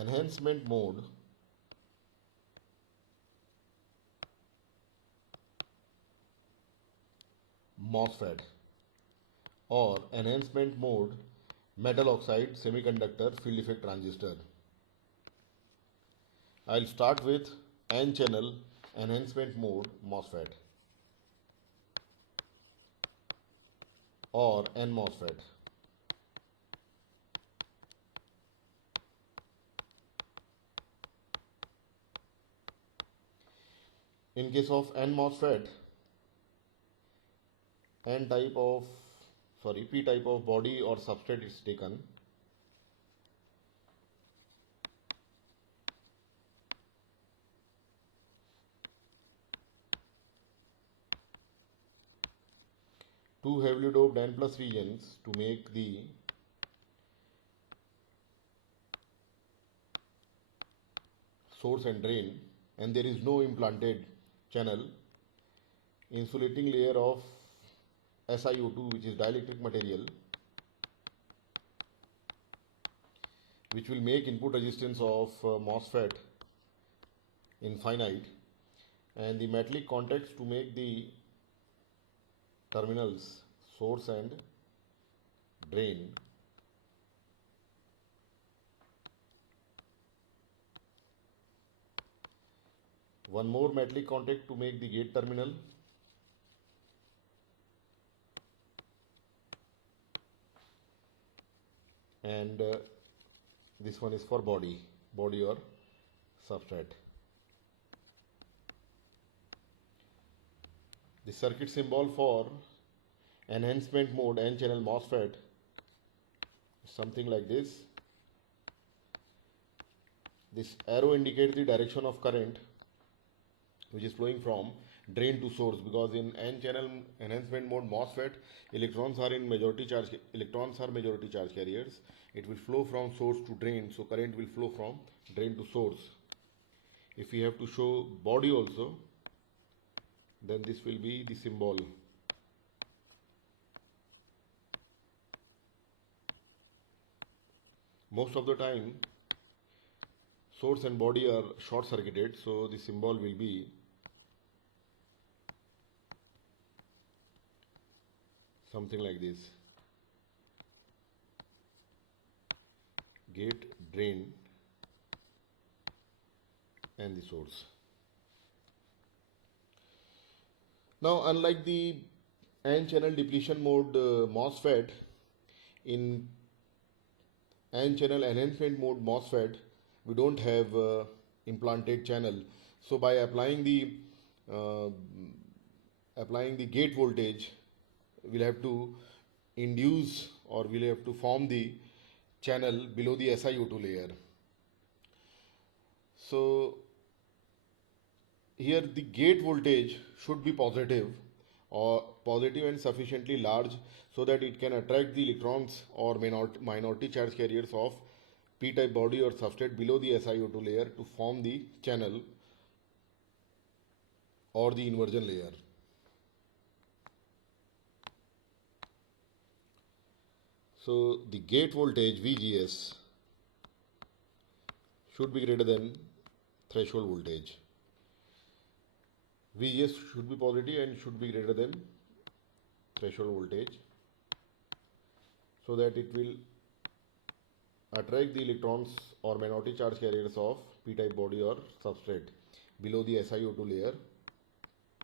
enhancement mode MOSFET or enhancement mode metal oxide semiconductor field effect transistor. I'll start with N-channel enhancement mode MOSFET or N-MOSFET. In case of N-MOSFET, P type of body or substrate is taken. Two heavily doped N+ regions to make the source and drain, and there is no implanted channel. Insulating layer of SiO2, which is dielectric material, which will make input resistance of MOSFET infinite, and the metallic contacts to make the terminals source and drain. One more metallic contact to make the gate terminal. And this one is for body or substrate. The circuit symbol for enhancement mode N-channel MOSFET is something like this. This arrow indicates the direction of current which is flowing from drain to source, because in N-channel enhancement mode MOSFET, electrons are majority charge carriers. It will flow from source to drain, so current will flow from drain to source. If we have to show body also, then this will be the symbol. Most of the time source and body are short circuited, so the symbol will be something like this: gate, drain and the source. Now, unlike the N-channel depletion mode MOSFET, in N-channel enhancement mode MOSFET we don't have implanted channel. So by applying the gate voltage, we'll have to induce, or we'll have to form the channel below the SiO2 layer. So here the gate voltage should be positive and sufficiently large so that it can attract the electrons or minority charge carriers of P-type body or substrate below the SiO2 layer to form the channel or the inversion layer. So the gate voltage VGS should be greater than threshold voltage. VGS should be positive and should be greater than threshold voltage, so that it will attract the electrons or minority charge carriers of P-type body or substrate below the SiO2 layer,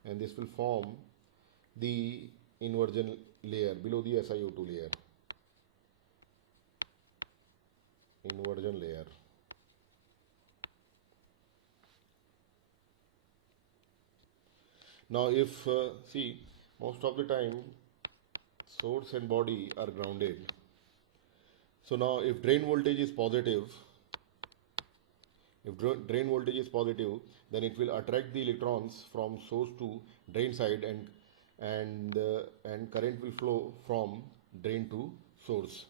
and this will form the inversion layer below the SiO2 layer. Inversion layer. Now if see, most of the time source and body are grounded. So now if drain voltage is positive, then it will attract the electrons from source to drain side, and current will flow from drain to source.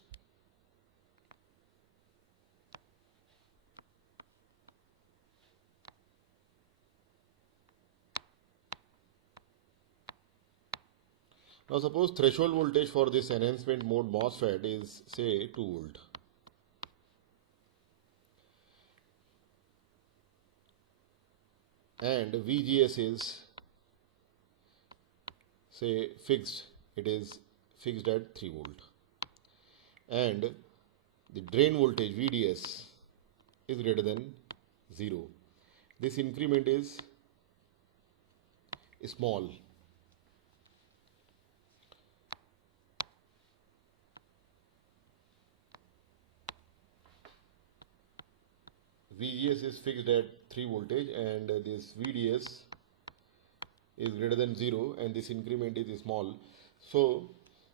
Now suppose threshold voltage for this enhancement mode MOSFET is say 2 volt. and VGS is say fixed, it is fixed at 3 volt, and the drain voltage VDS is greater than 0. This increment is small. VGS is fixed at 3 voltage and this VDS is greater than 0 and this increment is small. So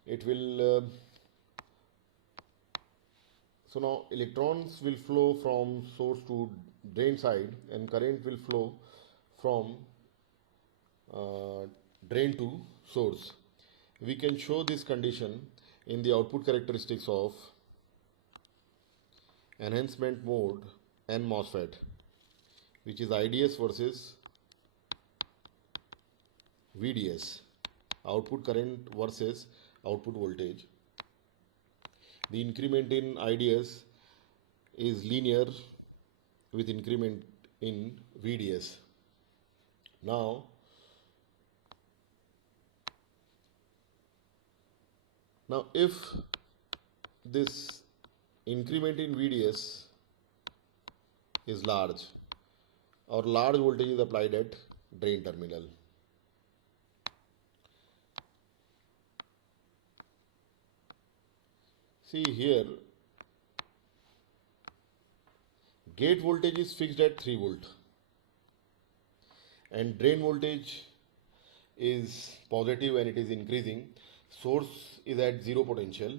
it will so now electrons will flow from source to drain side and current will flow from drain to source. We can show this condition in the output characteristics of enhancement mode N-MOSFET, which is IDS versus VDS, output current versus output voltage. The increment in IDS is linear with increment in VDS. Now if this increment in VDS is large or large voltage is applied at drain terminal, see here gate voltage is fixed at 3 volt and drain voltage is positive and it is increasing. Source is at 0 potential.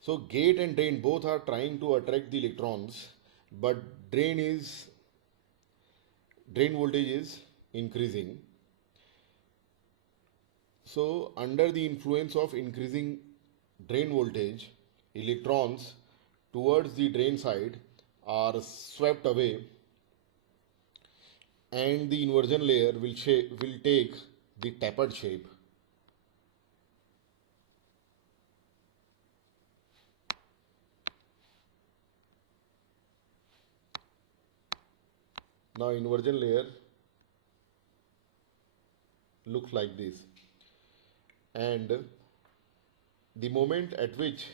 So gate and drain both are trying to attract the electrons, but drain voltage is increasing. So under the influence of increasing drain voltage, electrons towards the drain side are swept away and the inversion layer will take the tapered shape. Now inversion layer looks like this, and the moment at which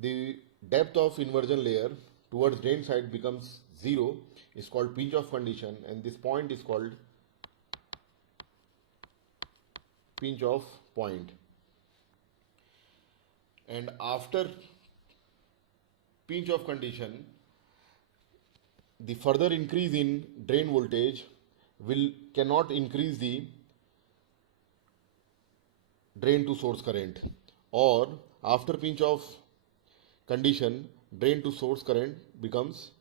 the depth of inversion layer towards drain side becomes 0 is called pinch off condition, and this point is called pinch off point. And after pinch off condition, the further increase in drain voltage cannot increase the drain to source current, or after pinch off condition drain to source current becomes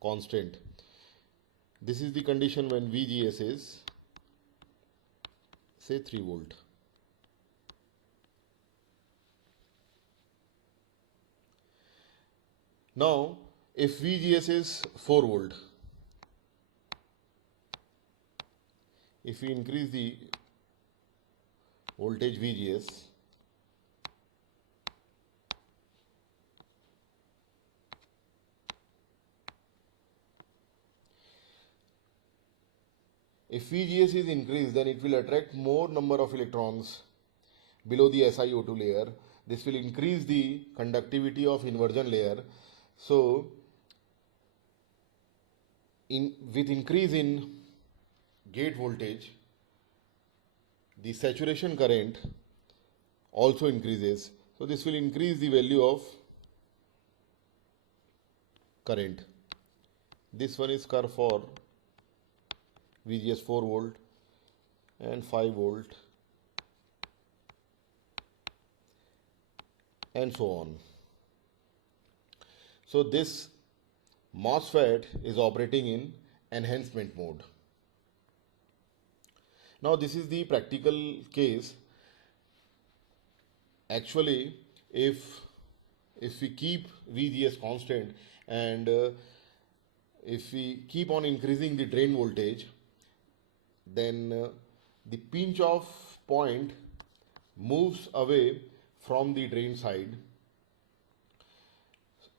constant. This is the condition when VGS is say 3 volt. Now if VGS is 4 volt, if we increase the voltage VGS, if VGS is increased, then it will attract more number of electrons below the SiO2 layer. This will increase the conductivity of inversion layer. So with increase in gate voltage, the saturation current also increases. So this will increase the value of current. This one is curve for VGS 4 volt and 5 volt and so on. So this MOSFET is operating in enhancement mode. Now this is the practical case. Actually, if we keep VGS constant and if we keep on increasing the drain voltage, then the pinch off point moves away from the drain side,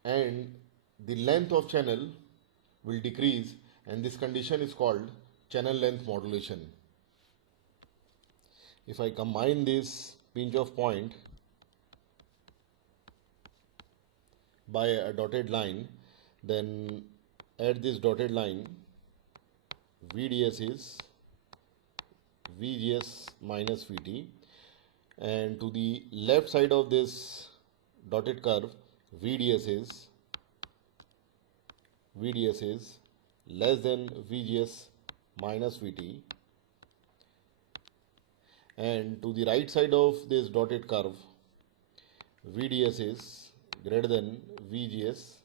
and the length of channel will decrease, and this condition is called channel length modulation. If I combine this pinch off point by a dotted line, then at this dotted line VDS is VGS minus VT, and to the left side of this dotted curve VDS is less than VGS minus VT, and to the right side of this dotted curve VDS is greater than VGS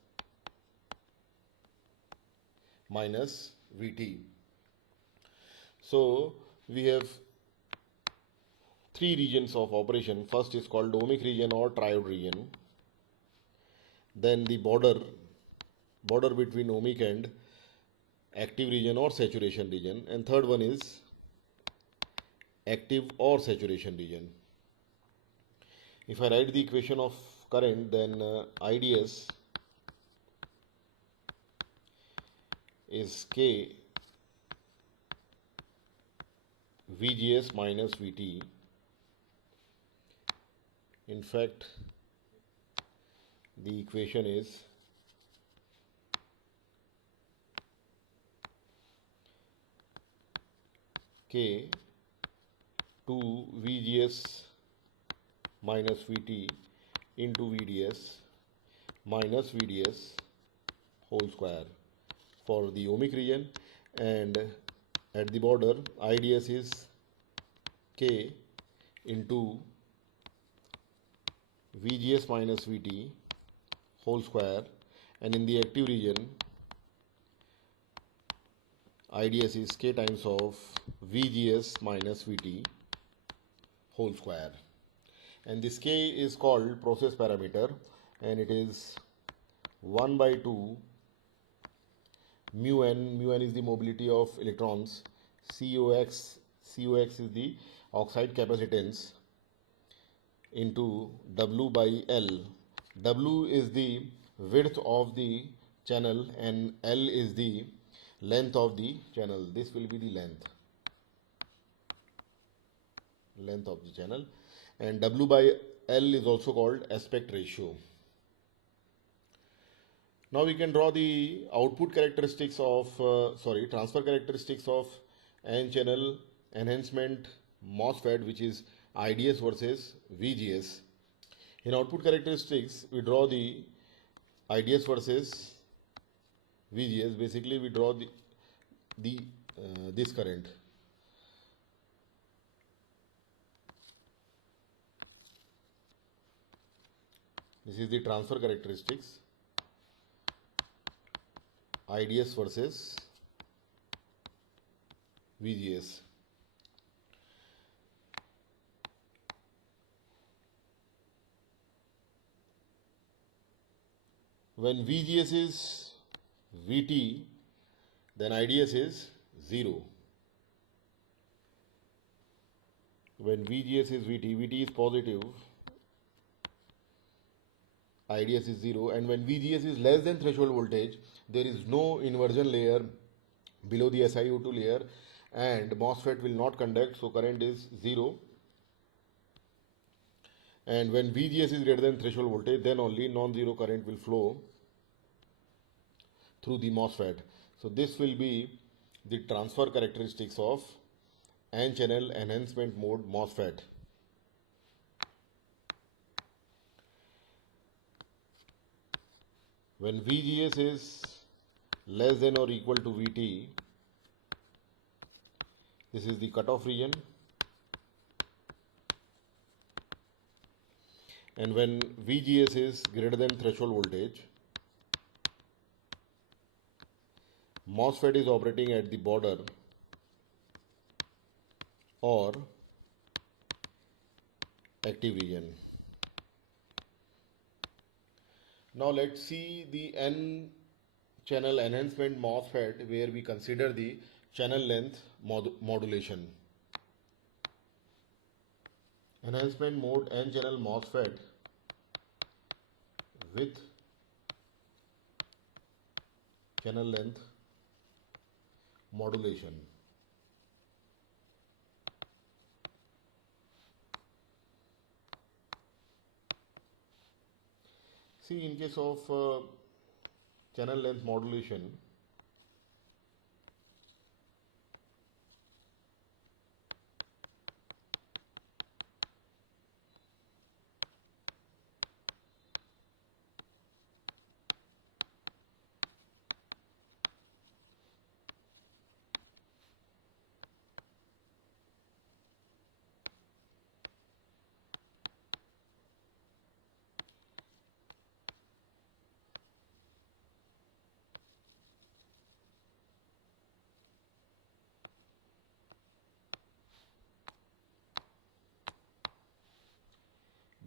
minus VT. So we have three regions of operation. First is called ohmic region or triode region, then the border between ohmic and active region or saturation region, and third one is active or saturation region. If I write the equation of current, then IDS is K VGS minus VT. In fact, the equation is K 2 VGS minus VT into VDS minus VDS whole square for the ohmic region, and at the border IDS is K into VGS minus VT whole square, and in the active region IDS is K times of VGS minus VT whole square, and this K is called process parameter, and it is 1 by 2 mu n. Mu n is the mobility of electrons, COX is the oxide capacitance, into W by L. W is the width of the channel and L is the length of the channel. This will be the length of the channel, and W by L is also called aspect ratio. Now we can draw the output characteristics of transfer characteristics of N channel enhancement MOSFET, which is IDS versus VGS. In output characteristics, we draw the IDS versus VGS. Basically, we draw this current. This is the transfer characteristics, IDS versus VGS. When VGS is VT, then IDS is 0. When VGS is VT, VT is positive, IDS is 0, and when VGS is less than threshold voltage, there is no inversion layer below the SiO2 layer, and MOSFET will not conduct, so current is 0. And when VGS is greater than threshold voltage, then only non-zero current will flow through the MOSFET. So this will be the transfer characteristics of N-channel enhancement mode MOSFET. When VGS is less than or equal to VT, this is the cutoff region, and when VGS is greater than threshold voltage, MOSFET is operating at the border or active region. Now let's see the N-channel enhancement MOSFET, where we consider the channel length modulation. Enhancement mode N-channel MOSFET with channel length modulation. See, in case of channel length modulation,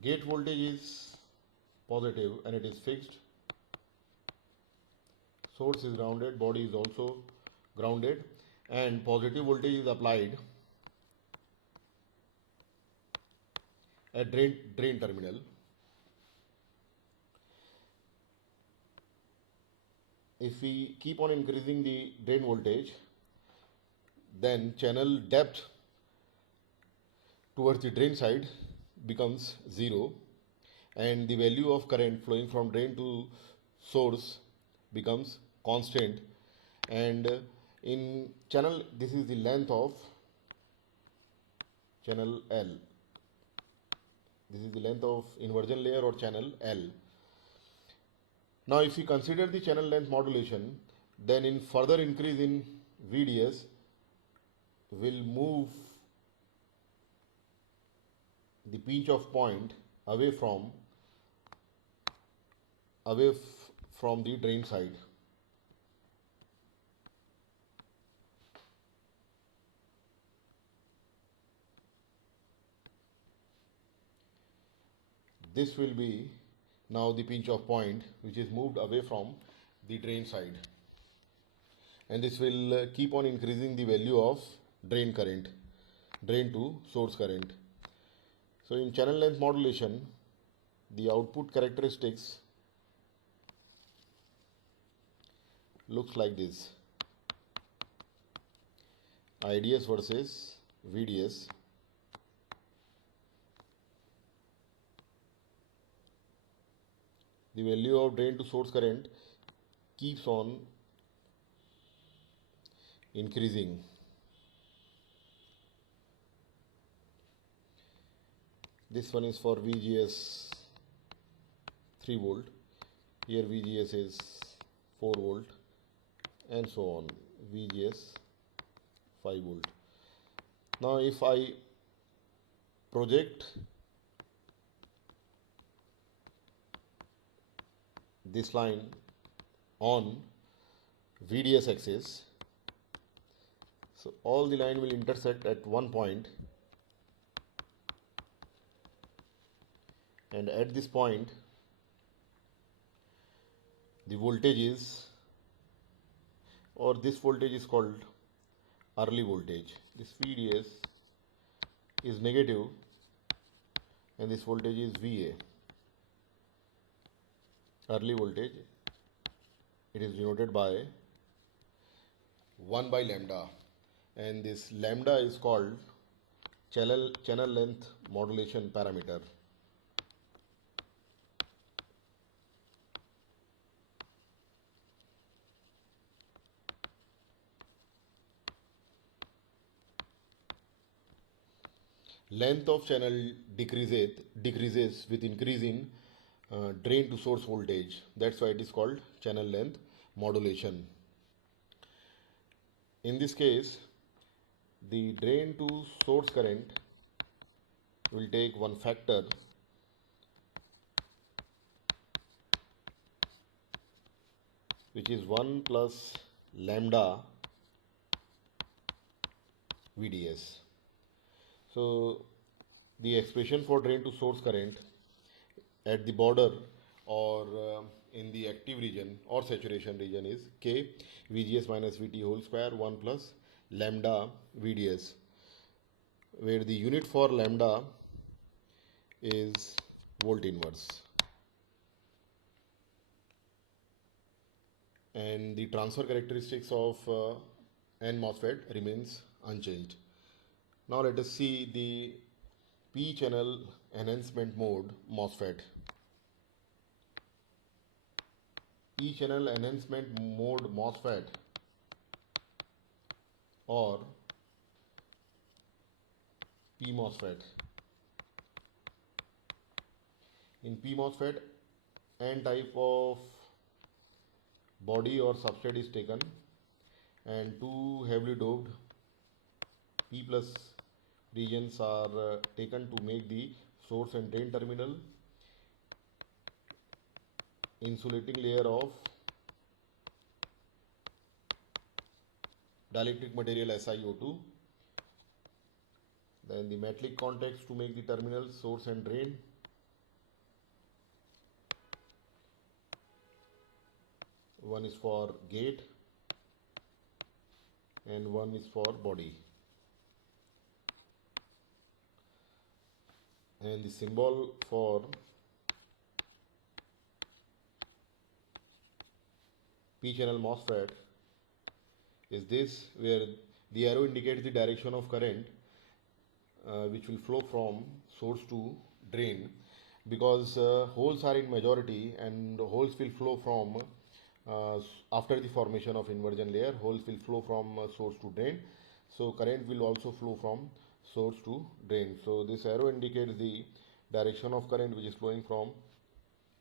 gate voltage is positive and it is fixed, source is grounded, body is also grounded, and positive voltage is applied at drain terminal. If we keep on increasing the drain voltage, then channel depth towards the drain side becomes 0, and the value of current flowing from drain to source becomes constant. And in channel, this is the length of channel L. This is the length of inversion layer or channel L. Now if we consider the channel length modulation, then in further increase in VDS will move the pinch off point away from the drain side. This will be now the pinch off point which is moved away from the drain side, and this will keep on increasing the value of drain current, drain to source current. So in channel length modulation, the output characteristics looks like this: IDS versus VDS. The value of drain to source current keeps on increasing. This one is for VGS 3 volt, here VGS is 4 volt, and so on, VGS 5 volt. Now if I project this line on VDS axis, so all the line will intersect at one point, and at this point the voltage is, or this voltage is called early voltage. This VDS is negative and this voltage is VA. Early voltage, it is denoted by 1 by lambda, and this lambda is called channel length modulation parameter. Length of channel decreases with increase in drain to source voltage. That's why it is called channel length modulation. In this case, the drain to source current will take one factor, which is 1 plus lambda VDS. So the expression for drain to source current at the border or in the active region or saturation region is K VGS minus VT whole square 1 plus lambda VDS, where the unit for lambda is volt inverse and the transfer characteristics of N-MOSFET remains unchanged. Now let us see the P-channel enhancement mode MOSFET. P-channel enhancement mode MOSFET or P-MOSFET. In P-MOSFET, N type of body or substrate is taken and two heavily doped P plus regions are taken to make the source and drain terminal insulating layer of dielectric material SiO2. Then the metallic contacts to make the terminal source and drain. One is for gate and one is for body. And the symbol for P-channel MOSFET is this, where the arrow indicates the direction of current which will flow from source to drain, because holes are in majority and holes will flow from after the formation of inversion layer, holes will flow from source to drain. So current will also flow from source to drain. So this arrow indicates the direction of current which is flowing from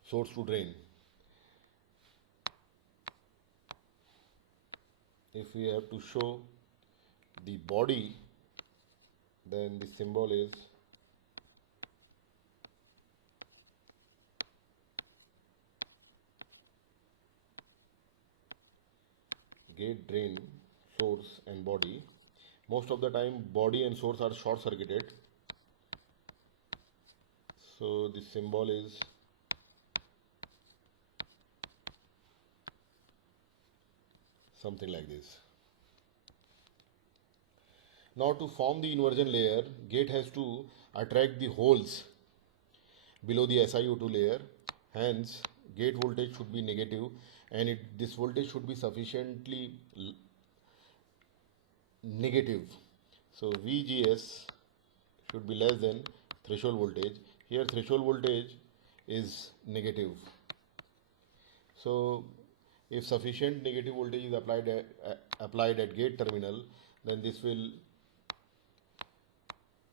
source to drain. If we have to show the body, then the symbol is gate, drain, source and body. Most of the time body and source are short circuited, so the symbol is something like this. Now to form the inversion layer, gate has to attract the holes below the SiO2 layer, hence gate voltage should be negative and this voltage should be sufficiently negative. So VGS should be less than threshold voltage. Here threshold voltage is negative. So if sufficient negative voltage is applied at gate terminal, then this will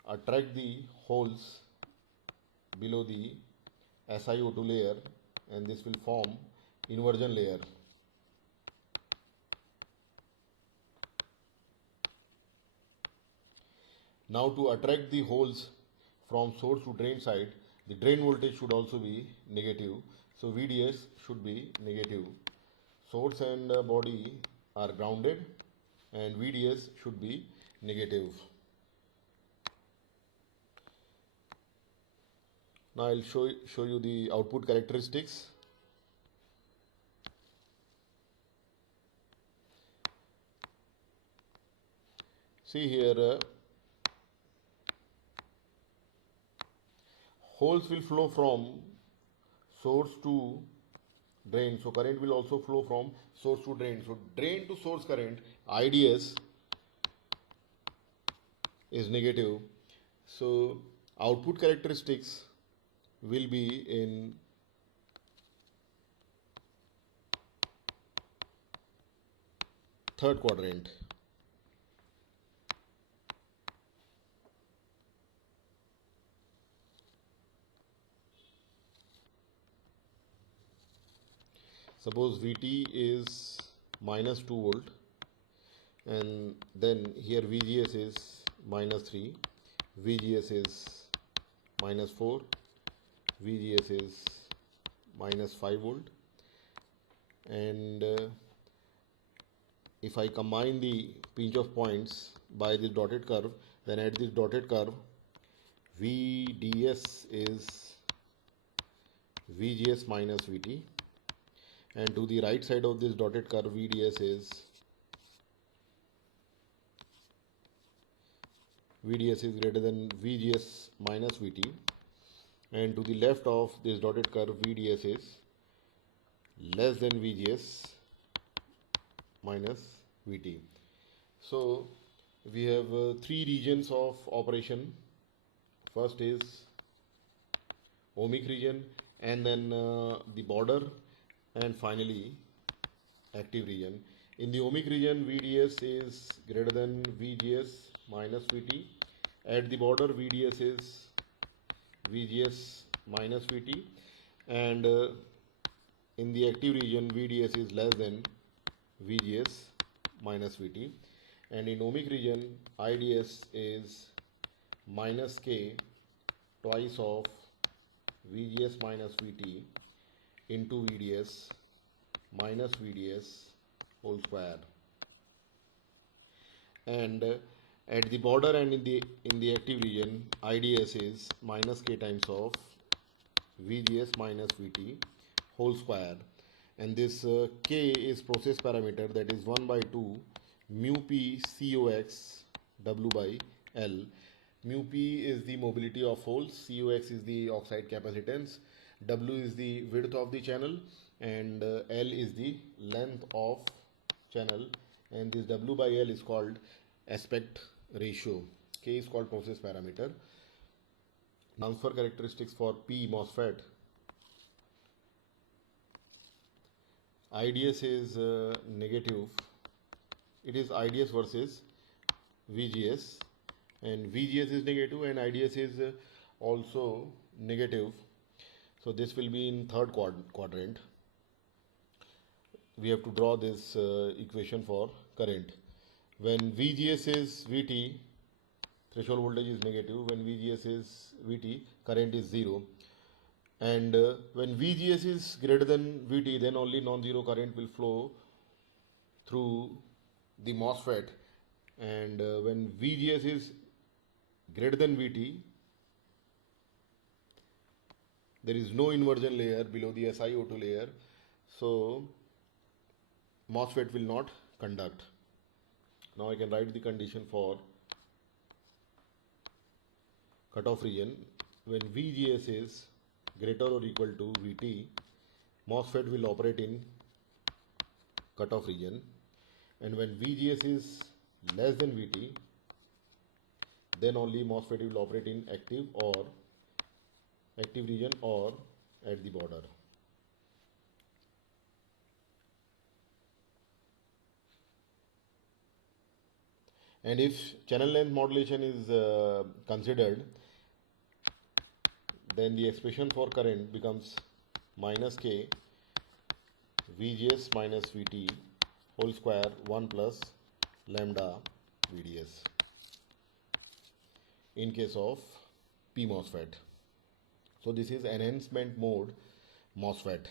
attract the holes below the SiO2 layer and this will form inversion layer. Now to attract the holes from source to drain side, the drain voltage should also be negative. So VDS should be negative. Source and body are grounded and VDS should be negative. Now I'll show you the output characteristics. See here, holes will flow from source to drain, so current will also flow from source to drain. So drain to source current, IDS, is negative. So output characteristics will be in third quadrant. Suppose VT is minus 2 volt and then here VGS is minus 3, VGS is minus 4, VGS is minus 5 volt, and if I combine the pinch off points by this dotted curve, then at this dotted curve VDS is VGS minus VT, and to the right side of this dotted curve VDS is greater than VGS minus VT, and to the left of this dotted curve VDS is less than VGS minus Vt. So we have three regions of operation. First is ohmic region, and then the border, and finally active region. In the ohmic region, VDS is greater than VGS minus Vt. At the border, VDS is VGS minus Vt, and in the active region, VDS is less than VGS minus Vt, and in ohmic region, IDS is minus K twice of VGS minus Vt into VDS minus VDS whole square. And at the border and in the active region, IDS is minus K times of VGS minus Vt whole square, and this K is process parameter, that is 1 by 2 mu P COX W by L. Mu P is the mobility of holes, COX is the oxide capacitance, W is the width of the channel, and L is the length of channel, and this W by L is called aspect ratio. K is called process parameter. Transfer characteristics for P-MOSFET. IDS is negative. It is IDS versus VGS, and VGS is negative and IDS is also negative. So this will be in third quadrant. We have to draw this equation for current. When VGS is Vt, threshold voltage is negative. When VGS is Vt, current is 0. And when VGS is greater than Vt, then only non-zero current will flow through the MOSFET. And when VGS is greater than Vt, there is no inversion layer below the SiO2 layer, so MOSFET will not conduct. Now I can write the condition for cutoff region. When VGS is greater or equal to Vt, MOSFET will operate in cutoff region, and when VGS is less than Vt, then only MOSFET will operate in active region or at the border. And if channel length modulation is considered, then the expression for current becomes minus K VGS minus Vt whole square 1 plus lambda VDS in case of P-MOSFET. So this is enhancement mode MOSFET.